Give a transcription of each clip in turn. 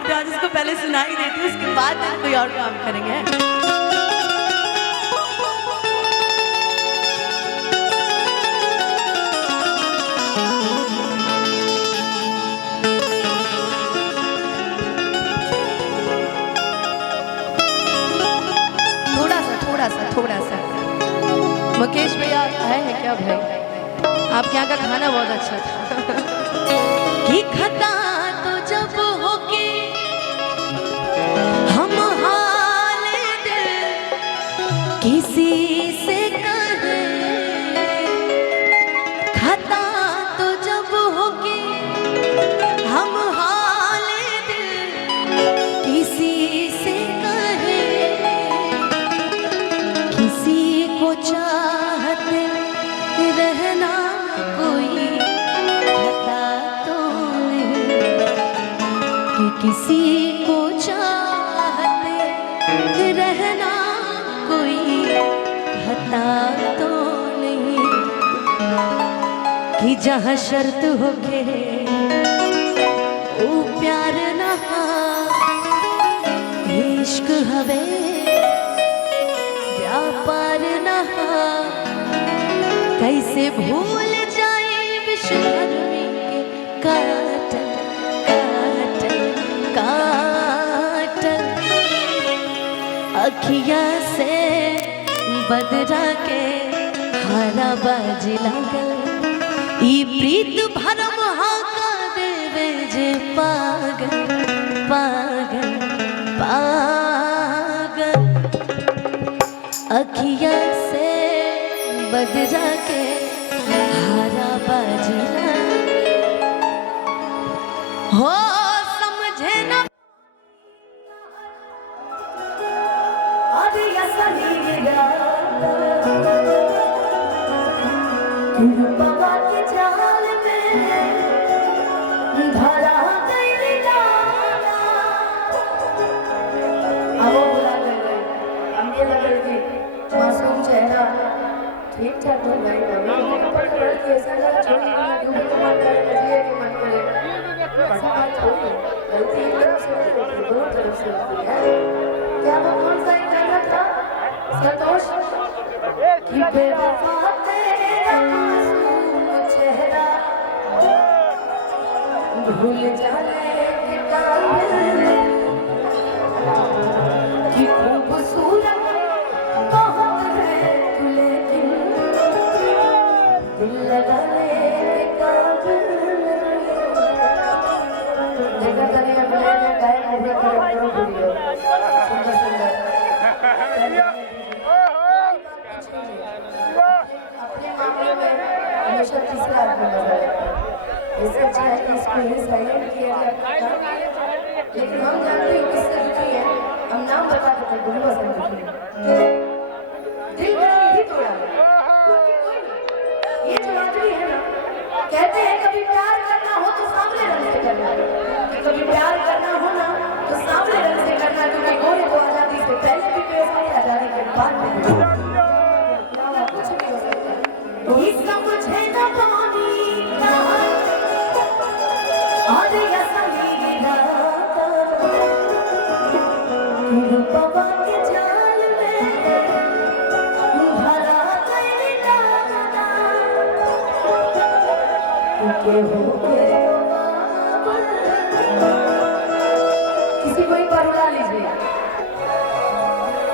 और डांस इसको पहले सुनाई देती हूँ, उसके बाद फिर कोई और काम करेंगे। थोड़ा सा मुकेश भैया आए हैं क्या भाई? आपके यहाँ का खाना बहुत अच्छा था। कि खता तो जब होके हम हाल दिल किसी से कहे, खता तो जब होके हम हाल दिल किसी से कहे, किसी को चाहते रहना कोई खता तो नहीं, कि किसी को चाहते रहना कोई खता तो नहीं, कि जहाँ शर्त होके वो प्यार ना इश्क हवे व्यापार ना, कैसे भूल जाए विश्व धर्मी के काटल काटल काटल, अखिया से बदरा के हारा बाजी लागल, ई प्रीत भरम हाका देवे जे पागल पागल पागल, अखिया से बदरा के हारा बाजिला हो समझे न बाबा के जाल में धरा गई लाला, अब वो बुला गए, हम ये लग रही थी मासूम चेहरा ठीक ठाक हो गई, पर लड़की ऐसा लगा छोटी ना क्यों तो मन करे मुझे कि मन करे पढ़ा छोड़ी गलती एकदम से होती, दो तरफ से होती है। क्या वो कौन सा एक गाना था संतोष कि बेवफा तेरा मासूम चेहरा भूल जाने के काबिल, कि खूबसूरत बहुत है तू लेकिन दिल लगाने के काबिल, देखा करें अपने गाय मुझे करो वीडियो सुंदर सुंदर अपने मामले में हमेशा तीसरा आदमी नजर आता है, इससे अच्छा है कि इसको ही साइलेंट किया जाए, लेकिन हम जानते हैं किससे दुखी है, हम नाम बता देते हैं गुरु से दुखी दिल का यही तोड़ा है, ये जो आदमी है ना कहते हैं कभी प्यार करना हो तो सांवले रंग से करना, कभी प्यार करना हो ना तो सांवले रंग से करना, क्योंकि गोरे को आजादी से पहले भी पेश है, आजादी के बाद भी कुछ नहीं हो सकता। इसका मुझे न पानी और असली राता बाबा के जाल में भरा गई लाला, के हो गए किसी को एक बार उड़ा लीजिए।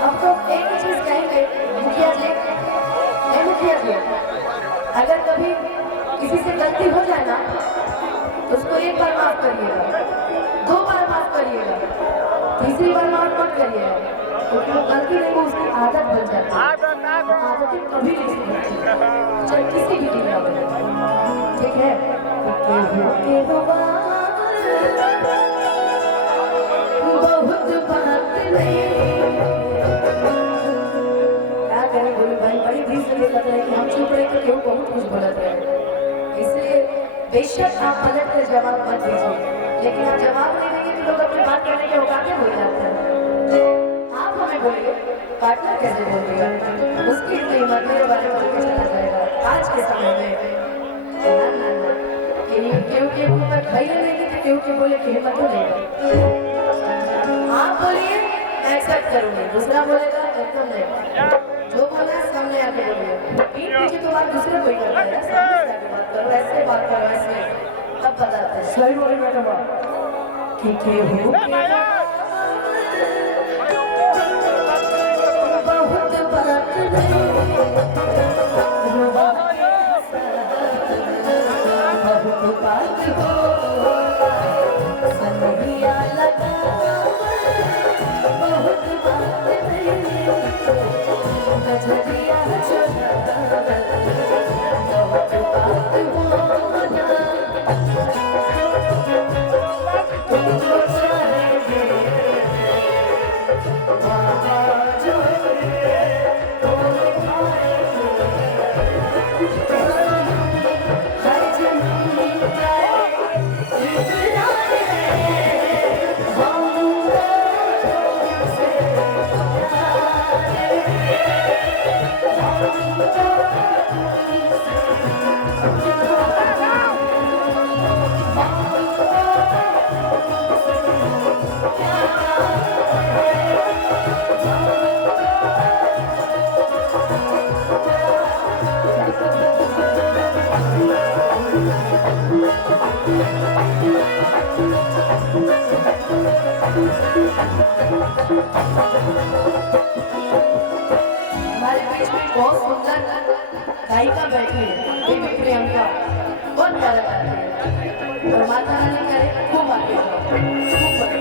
अब तो एक ही चीज कहेंगे मुखिया जी, नहीं मुखिया जी, अगर कभी किसी से गलती हो जाए ना तो उसको एक बार माफ करिएगा, दो बार माफ करिएगा, तीसरी बार माफ मत करिएगा, क्योंकि वो गलती नहीं वो उसकी आदत बन जाती है, आदतें कभी नहीं सुधरती चाहे किसी भी दुनिया में, ठीक है? बहुत बात नहीं क्या करें बोले भाई, बड़ी भी सही लग रहा है कि हम चुप रहे तो क्यों बहुत कुछ गलत है, इसलिए बेशक आप पलट कर जवाब मत दीजिए, लेकिन आप जवाब नहीं देंगे तो लोग अपनी बात करने के औकात में हो जाते हैं। आप हमें बोलिए पार्टनर कैसे बोलिएगा, उसकी कीमत मेरे बारे में बोल के चला जाएगा आज के समय में, क्योंकि वो मैं खाई नहीं थी, क्योंकि बोले कि हिम्मत हो नहीं करूंगी, दूसरा बोलेगा एकदम नहीं। जो बोला है सामने आके बोलिए, पीठ पीछे तो बात दूसरे कोई करता है, सामने से आके बात करो, ऐसे बात करो, ऐसे तब बताते हैं। सही बोली मैडम कि के हो बहुत बात नहीं रुबा बहुत बात हो सनहिया लगा बहुत बात नहीं नजरिया चुरा बहुत बात होना तुमको चाहेंगे बाबा जो हर जन्म का इकरार है हमसे हमारे बीच में बहुत सुंदर गायिका बैठी है, देवी प्रियंका, बहुत प्यारा गाती है और माता रानी करे खूब आगे जाओ, खूब बढ़ो।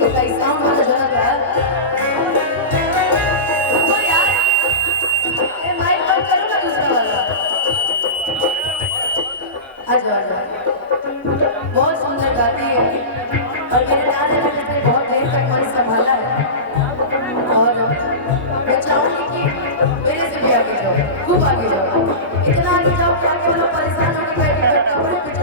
तो कई साउंड वाला जरा यार, ऊपर यार, ए माइक बंद करो ना दूसरा वाला, आ जाओ। बहुत सुंदर गाती है और मेरे दादा ने मुझे बहुत देर तक मन संभाला है और मैं चाहूंगी कि मेरे से भी आगे जाओ, खूब आगे जाओ।